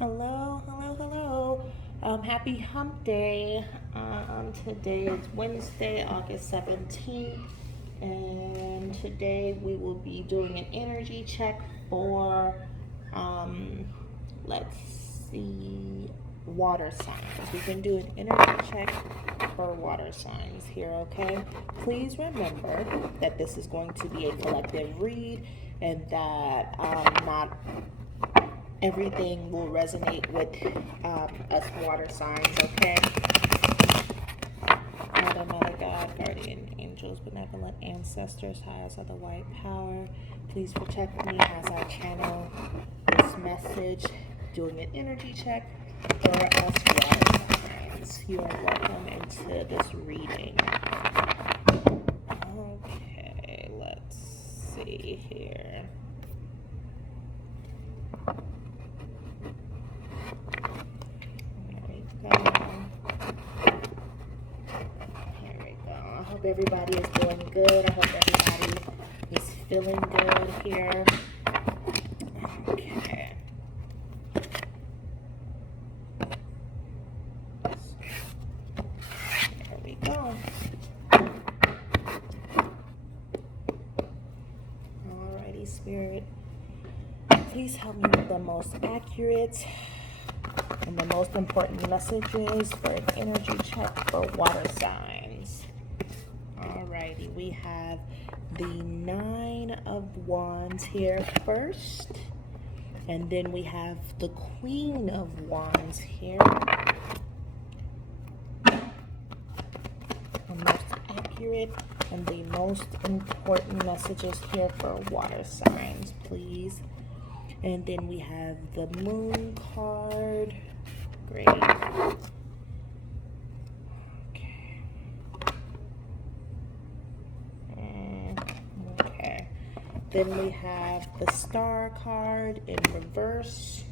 Hello, hello, hello. Happy hump day. Today is Wednesday, August 17th, and today we will be doing an energy check for, um, let's see, water signs. We can do an energy check for water signs here, okay? Please remember that this is going to be a collective read and that not everything will resonate with us water signs, okay? Mother, Mother God, guardian angels, benevolent ancestors, highest of the white power, please protect me as I channel this message, doing an energy check for us water signs. You are welcome into this reading. Okay, let's see here. I hope everybody is doing good. I hope everybody is feeling good here. Okay. There we go. Alrighty, Spirit. Please help me with the most accurate and the most important messages for an energy check for water signs. Alrighty, we have the Nine of Wands here first. And then we have the Queen of Wands here. The most accurate and the most important messages here for water signs, please. And then we have the Moon card. Great. Okay. Okay. Then we have the Star card in reverse.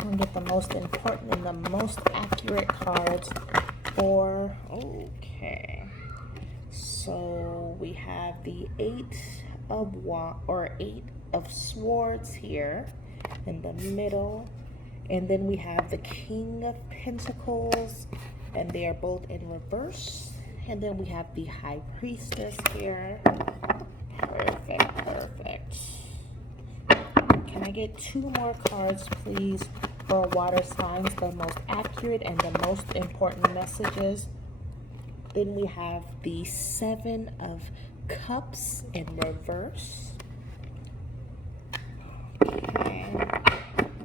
And get the most important and the most accurate cards for, okay. So we have the Eight of Swords here in the middle. And then we have the King of Pentacles, and they are both in reverse. And then we have the High Priestess here. Perfect, perfect. Can I get two more cards, please, for water signs, the most accurate and the most important messages? Then we have the Seven of Cups in reverse. Okay.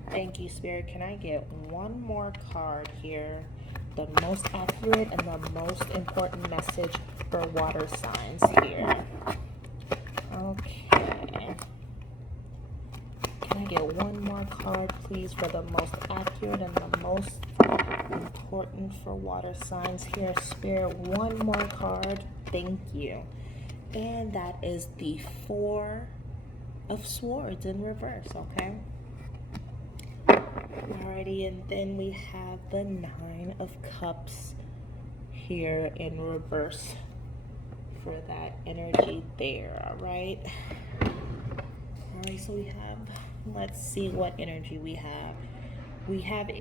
Thank you, Spirit. Can I get one more card here? The most accurate and the most important message for water signs here. Okay. Can I get one more card, please, for the most accurate and the most important for water signs here, Spirit? One more card. Thank you. And that is the Four of Swords in reverse, okay? Alrighty, and then we have the Nine of Cups here in reverse for that energy there, alright? Alright, so we have, let's see what energy we have. We have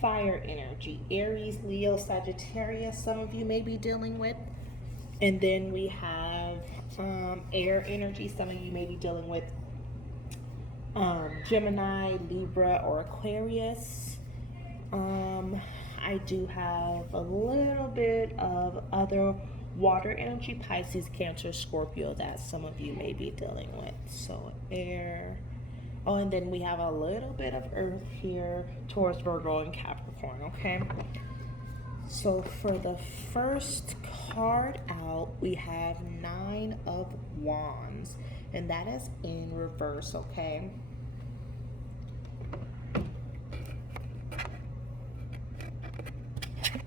fire energy, Aries, Leo, Sagittarius, some of you may be dealing with. And then we have air energy, some of you may be dealing with Gemini, Libra, or Aquarius. I do have a little bit of other water energy, Pisces, Cancer, Scorpio, that some of you may be dealing with. So air. Oh, and then we have a little bit of earth here towards Virgo and Capricorn, okay? So for the first card out, we have Nine of Wands, and that is in reverse, okay?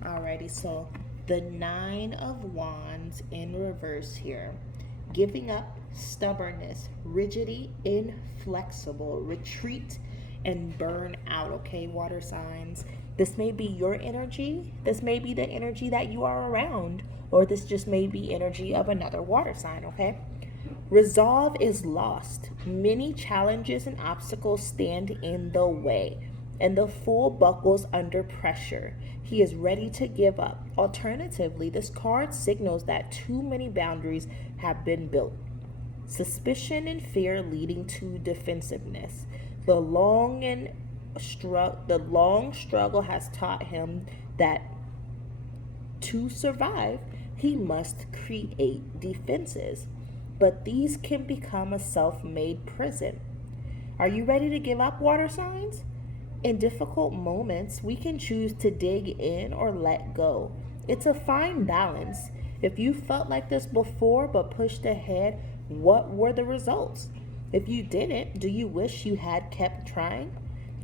Alrighty, so the Nine of Wands in reverse here. Giving up, stubbornness, rigidity, inflexible, retreat, and burn out, okay, water signs? This may be your energy. This may be the energy that you are around, or this just may be energy of another water sign, okay? Resolve is lost. Many challenges and obstacles stand in the way, and the fool buckles under pressure. He is ready to give up. Alternatively, this card signals that too many boundaries have been built. Suspicion and fear leading to defensiveness. The long struggle has taught him that to survive, he must create defenses. But these can become a self made prison. Are you ready to give up, water signs? In difficult moments, we can choose to dig in or let go. It's a fine balance. If you felt like this before but pushed ahead, what were the results? If you didn't, do you wish you had kept trying?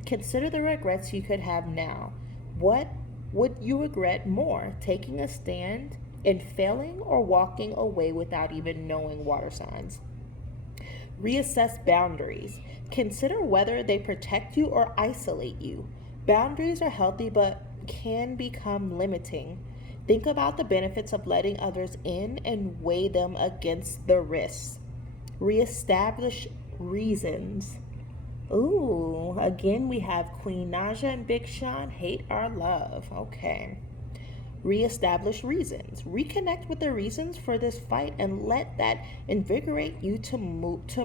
Consider the regrets you could have now. What would you regret more, taking a stand and failing or walking away without even knowing, water signs? Reassess boundaries. Consider whether they protect you or isolate you. Boundaries are healthy but can become limiting. Think about the benefits of letting others in and weigh them against the risks. Reestablish reasons. Ooh, again we have Queen Naja and Big Sean, hate our love. Okay. Reestablish reasons. Reconnect with the reasons for this fight and let that invigorate you to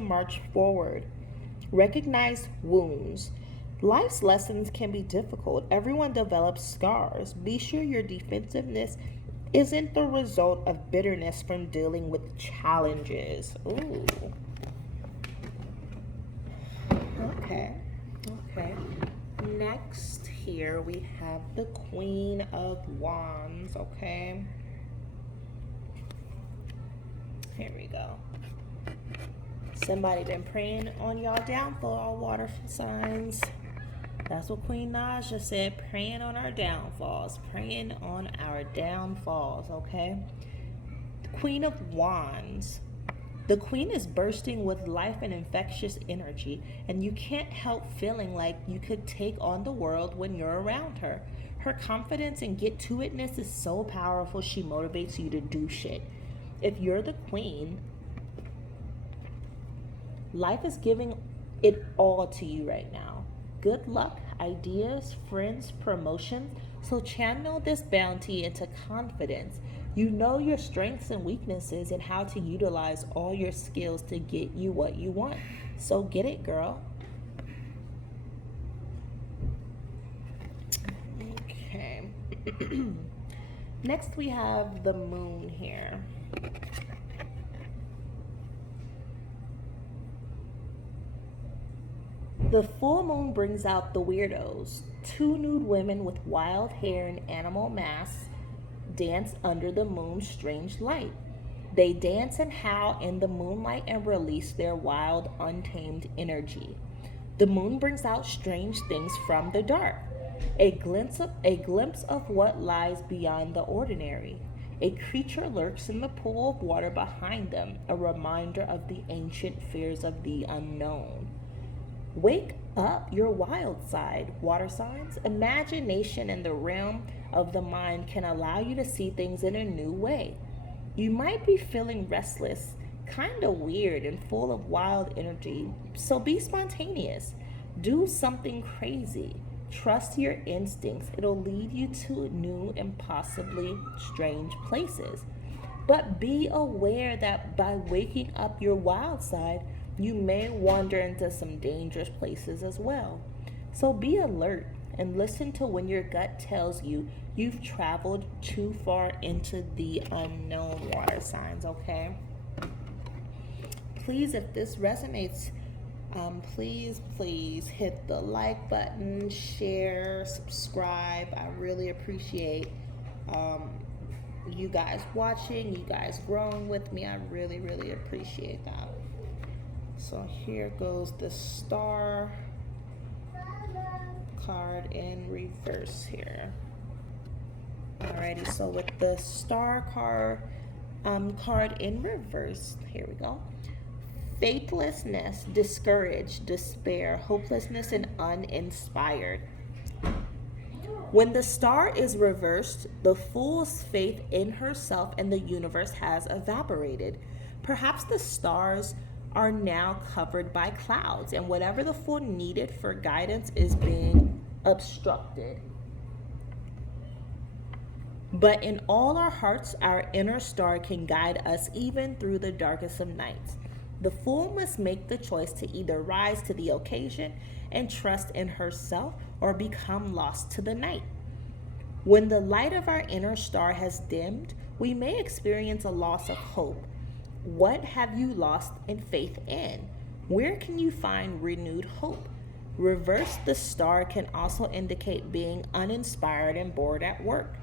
march forward. Recognize wounds. Life's lessons can be difficult. Everyone develops scars. Be sure your defensiveness isn't the result of bitterness from dealing with challenges. Ooh. Okay. Okay. Next here we have the Queen of Wands, okay? Here we go. Somebody been praying on y'all downfall, water signs. That's what Queen Naja said, praying on our downfalls. Praying on our downfalls, okay? Queen of Wands. The Queen is bursting with life and infectious energy, and you can't help feeling like you could take on the world when you're around her. Her confidence and get-to-itness is so powerful, she motivates you to do shit. If you're the Queen, life is giving it all to you right now. Good luck, ideas, friends, promotions. So channel this bounty into confidence. You know your strengths and weaknesses and how to utilize all your skills to get you what you want. So get it, girl. Okay. Next we have the moon here. The full moon brings out the weirdos. Two nude women with wild hair and animal masks dance under the moon's strange light. They dance and howl in the moonlight and release their wild, untamed energy. The moon brings out strange things from the dark. A glimpse of what lies beyond the ordinary. A creature lurks in the pool of water behind them, a reminder of the ancient fears of the unknown. Wake up your wild side, water signs. Imagination in the realm of the mind can allow you to see things in a new way. You might be feeling restless, kind of weird, and full of wild energy, so be spontaneous. Do something crazy. Trust your instincts. It'll lead you to new and possibly strange places. But be aware that by waking up your wild side, you may wander into some dangerous places as well. So be alert and listen to when your gut tells you you've traveled too far into the unknown, water signs, okay? Please, if this resonates, please hit the like button, share, subscribe. I really appreciate you guys watching, you guys growing with me. I really appreciate that. So here goes the star card in reverse here. Alrighty, so with the star card in reverse, here we go. Faithlessness, discouraged, despair, hopelessness, and uninspired. When the star is reversed, the fool's faith in herself and the universe has evaporated. Perhaps the stars are now covered by clouds, and whatever the fool needed for guidance is being obstructed. But in all our hearts, our inner star can guide us even through the darkest of nights. The fool must make the choice to either rise to the occasion and trust in herself or become lost to the night. When the light of our inner star has dimmed, we may experience a loss of hope. What have you lost in faith in? Where can you find renewed hope? Reverse the star can also indicate being uninspired and bored at work.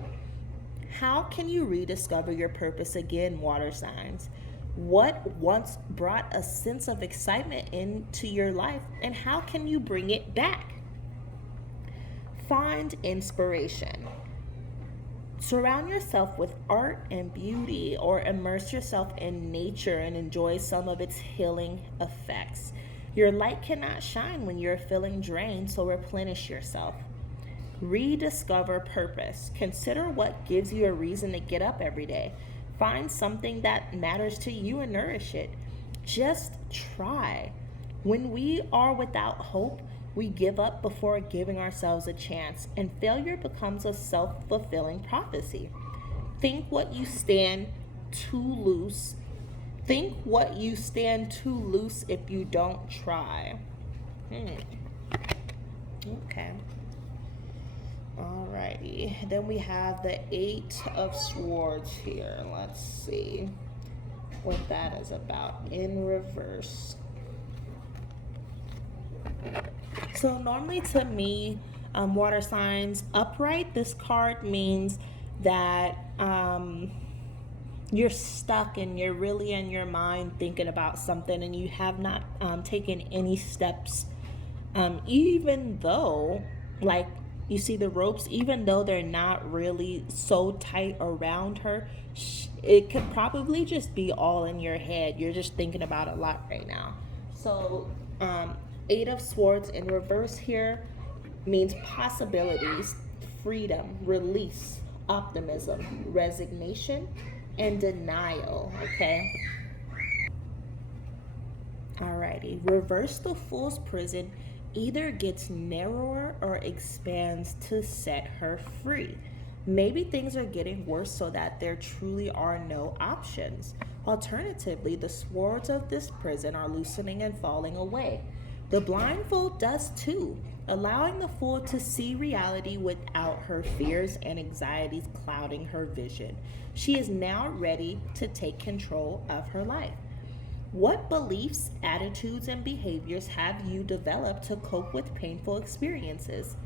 How can you rediscover your purpose again, water signs? What once brought a sense of excitement into your life, and how can you bring it back? Find inspiration. Surround yourself with art and beauty, or immerse yourself in nature and enjoy some of its healing effects. Your light cannot shine when you're feeling drained, so replenish yourself. Rediscover purpose. Consider what gives you a reason to get up every day. Find something that matters to you and nourish it. Just try. When we are without hope, we give up before giving ourselves a chance, and failure becomes a self-fulfilling prophecy. Think what you stand too loose. Think what you stand too loose if you don't try. Okay. Alrighty. Then we have the Eight of Swords here. Let's see what that is about in reverse. So normally to me, water signs, upright, this card means that you're stuck and you're really in your mind thinking about something and you have not taken any steps, even though, like, you see the ropes, even though they're not really so tight around her, it could probably just be all in your head. You're just thinking about it a lot right now. So, Eight of Swords in reverse here means possibilities, freedom, release, optimism, resignation, and denial, okay? Alrighty, reverse the Fool's prison either gets narrower or expands to set her free. Maybe things are getting worse so that there truly are no options. Alternatively, the swords of this prison are loosening and falling away. The blindfold does too, allowing the fool to see reality without her fears and anxieties clouding her vision. She is now ready to take control of her life. What beliefs, attitudes, and behaviors have you developed to cope with painful experiences?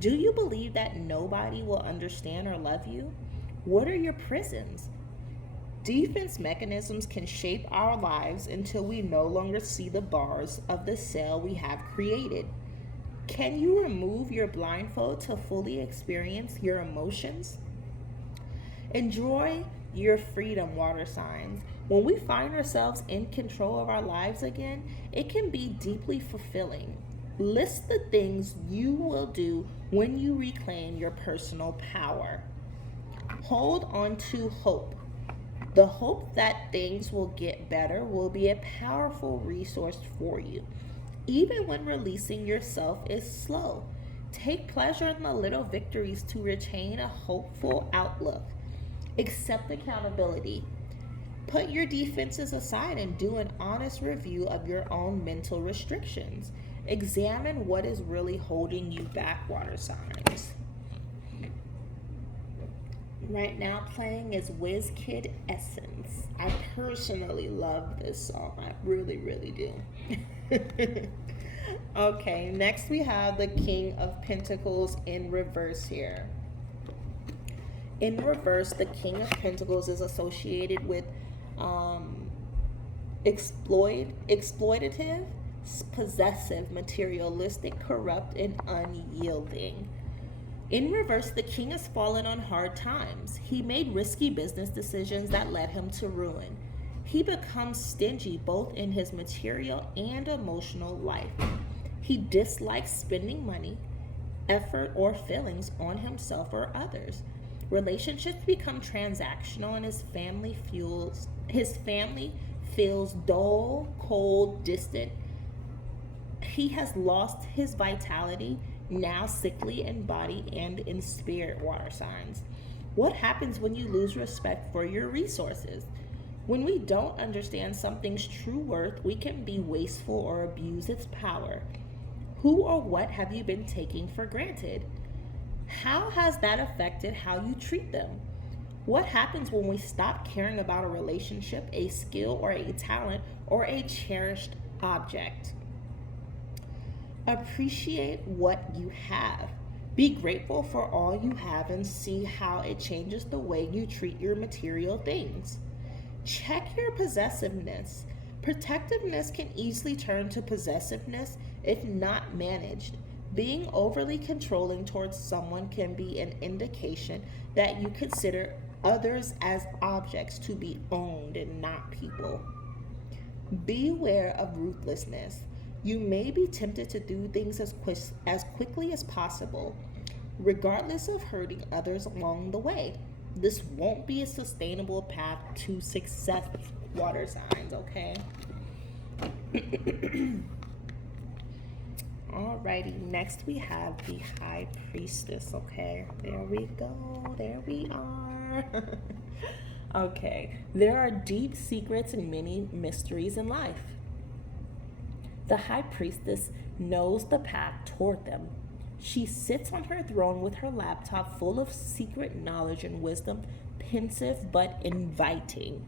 Do you believe that nobody will understand or love you? What are your prisons? Defense mechanisms can shape our lives until we no longer see the bars of the cell we have created. Can you remove your blindfold to fully experience your emotions? Enjoy your freedom, water signs. When we find ourselves in control of our lives again, it can be deeply fulfilling. List the things you will do when you reclaim your personal power. Hold on to hope. The hope that things will get better will be a powerful resource for you, even when releasing yourself is slow. Take pleasure in the little victories to retain a hopeful outlook. Accept accountability. Put your defenses aside and do an honest review of your own mental restrictions. Examine what is really holding you back, water signs. Right now playing is WizKid Essence. I personally love this song. I really, really do. Okay, next we have the King of Pentacles in reverse here. In reverse, the King of Pentacles is associated with exploitative, possessive, materialistic, corrupt, and unyielding. In reverse, the king has fallen on hard times. He made risky business decisions that led him to ruin. He becomes stingy both in his material and emotional life. He dislikes spending money. effort, or feelings on himself or others. Relationships become transactional and his family feels dull, cold, distant. He has lost his vitality, now sickly in body and in spirit, water signs. What happens when you lose respect for your resources? When we don't understand something's true worth, we can be wasteful or abuse its power. Who or what have you been taking for granted? How has that affected how you treat them? What happens when we stop caring about a relationship, a skill, or a talent, or a cherished object? Appreciate what you have. Be grateful for all you have and see how it changes the way you treat your material things. Check your possessiveness. Protectiveness can easily turn to possessiveness if not managed. Being overly controlling towards someone can be an indication that you consider others as objects to be owned and not people. Beware of ruthlessness. You may be tempted to do things as quickly as possible, regardless of hurting others along the way. This won't be a sustainable path to success, water signs, okay? Alrighty, next we have the High Priestess, okay? There we go, there we are. Okay, there are deep secrets and many mysteries in life. The High Priestess knows the path toward them. She sits on her throne with her laptop full of secret knowledge and wisdom, pensive but inviting.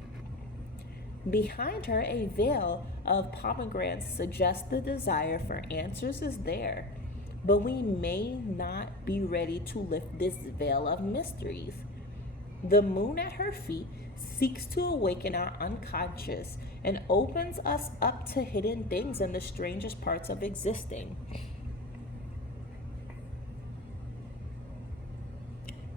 Behind her, a veil of pomegranates suggests the desire for answers is there, but we may not be ready to lift this veil of mysteries. The moon at her feet seeks to awaken our unconscious and opens us up to hidden things in the strangest parts of existing.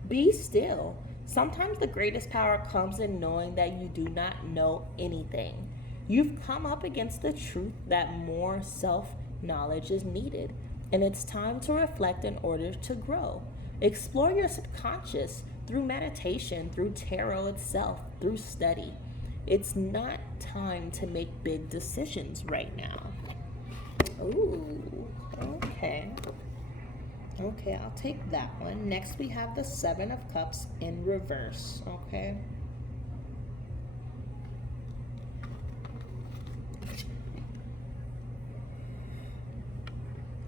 Be still. Sometimes the greatest power comes in knowing that you do not know anything. You've come up against the truth that more self knowledge is needed, and it's time to reflect in order to grow. Explore your subconscious through meditation, through tarot itself, through study. It's not time to make big decisions right now. Ooh, okay. Okay, I'll take that one. Next, we have the Seven of Cups in reverse. Okay.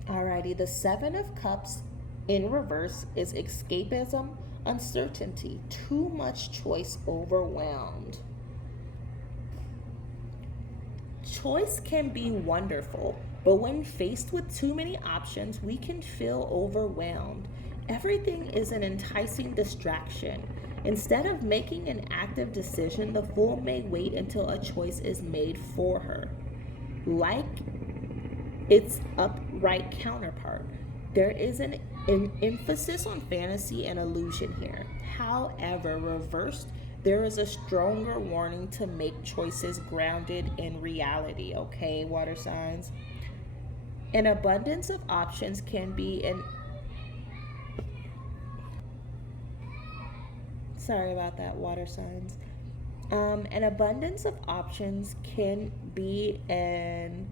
Alrighty, the Seven of Cups in reverse is escapism, uncertainty, too much choice, overwhelmed. Choice can be wonderful, but when faced with too many options, we can feel overwhelmed. Everything is an enticing distraction. Instead of making an active decision, the fool may wait until a choice is made for her. Like its upright counterpart, there is an emphasis on fantasy and illusion here. However, reversed, there is a stronger warning to make choices grounded in reality, okay, water signs? An abundance of options can be sorry about that, water signs. An abundance of options can be an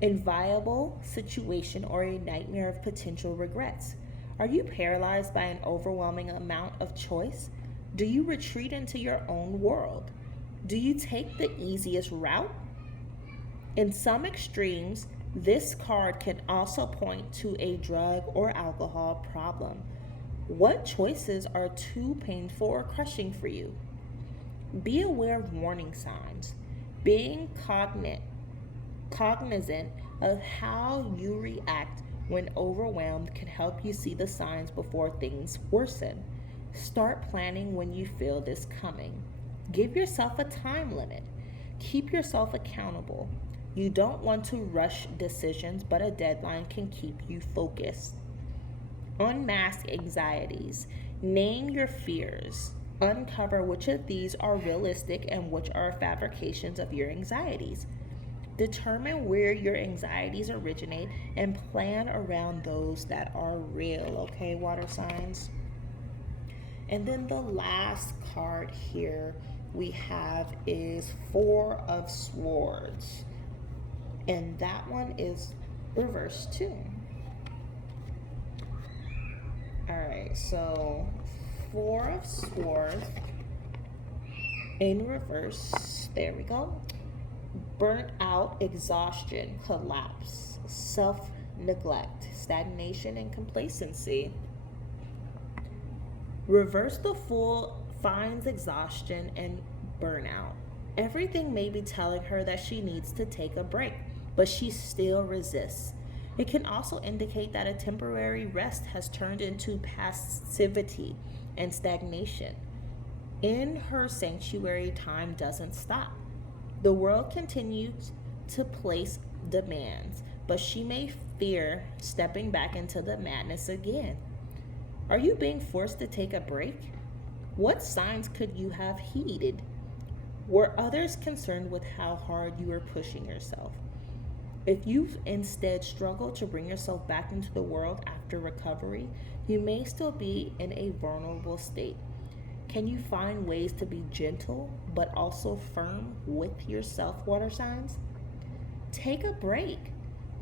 inviolable situation or a nightmare of potential regrets. Are you paralyzed by an overwhelming amount of choice? Do you retreat into your own world? Do you take the easiest route? In some extremes, this card can also point to a drug or alcohol problem. What choices are too painful or crushing for you? Be aware of warning signs. Being cognizant of how you react when overwhelmed can help you see the signs before things worsen. Start planning when you feel this coming. Give yourself a time limit. Keep yourself accountable. You don't want to rush decisions, but a deadline can keep you focused. Unmask anxieties. Name your fears. Uncover which of these are realistic and which are fabrications of your anxieties. Determine where your anxieties originate and plan around those that are real, okay, water signs? And then the last card here we have is Four of Swords. And that one is reversed too. All right, so Four of Swords in reverse. There we go. Burnt out, exhaustion, collapse, self neglect, stagnation, and complacency. Reverse the Fool finds exhaustion and burnout. Everything may be telling her that she needs to take a break, but she still resists. It can also indicate that a temporary rest has turned into passivity and stagnation. In her sanctuary, time doesn't stop. The world continues to place demands, but she may fear stepping back into the madness again. Are you being forced to take a break? What signs could you have heeded? Were others concerned with how hard you were pushing yourself? If you've instead struggled to bring yourself back into the world after recovery, you may still be in a vulnerable state. Can you find ways to be gentle but also firm with yourself, water signs? Take a break.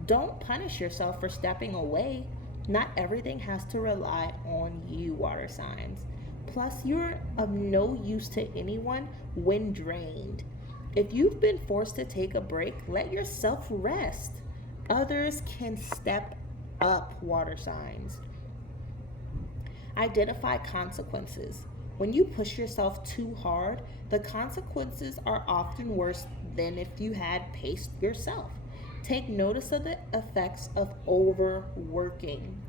Don't punish yourself for stepping away. Not everything has to rely on you, water signs. Plus, you're of no use to anyone when drained. If you've been forced to take a break, let yourself rest. Others can step up, water signs. Identify consequences. When you push yourself too hard, the consequences are often worse than if you had paced yourself. Take notice of the effects of overworking.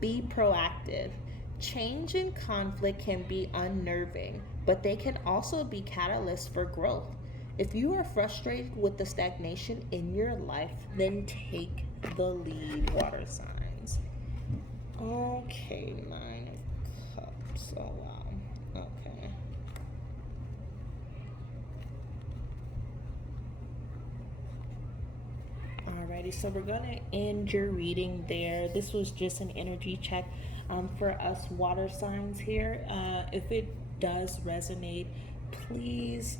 Be proactive. Change and conflict can be unnerving, but they can also be catalysts for growth. If you are frustrated with the stagnation in your life, then take the lead, water signs. Okay, Nine of Cups. Oh, wow. Okay. Alrighty, so we're gonna end your reading there. This was just an energy check for us water signs here. If it does resonate, please,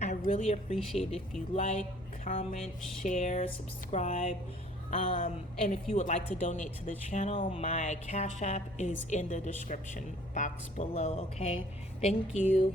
I really appreciate if you like, comment, share, subscribe. And if you would like to donate to the channel, my Cash App is in the description box below, okay? Thank you.